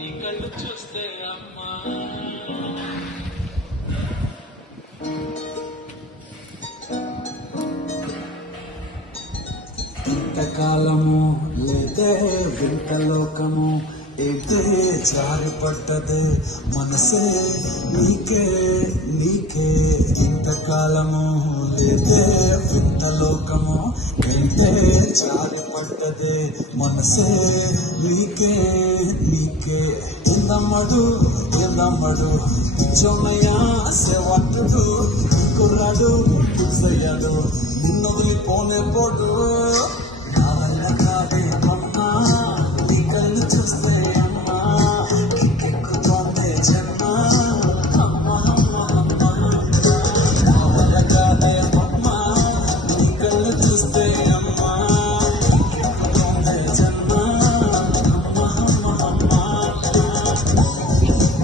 నీ కళ్ళు చూస్తే అమ్మా ఇంతకాలము లేదే వింత లోకము ఏంటే జారిపడ్డదే మనసే నీకే నీకే. ఇంతకాలము లేదే వింత లోకము ఏంటే జారిపడ్డదే మనసే నీకే నీకే. ఎందమ్మడు ఎందమ్మడు పిచ్చోన్నయ్యా సేవట్టుడు కుర్రాడు ఫిక్స్ అయ్యాడు నిన్నొదిలి పోనే పోడు నా వల్ల కాదే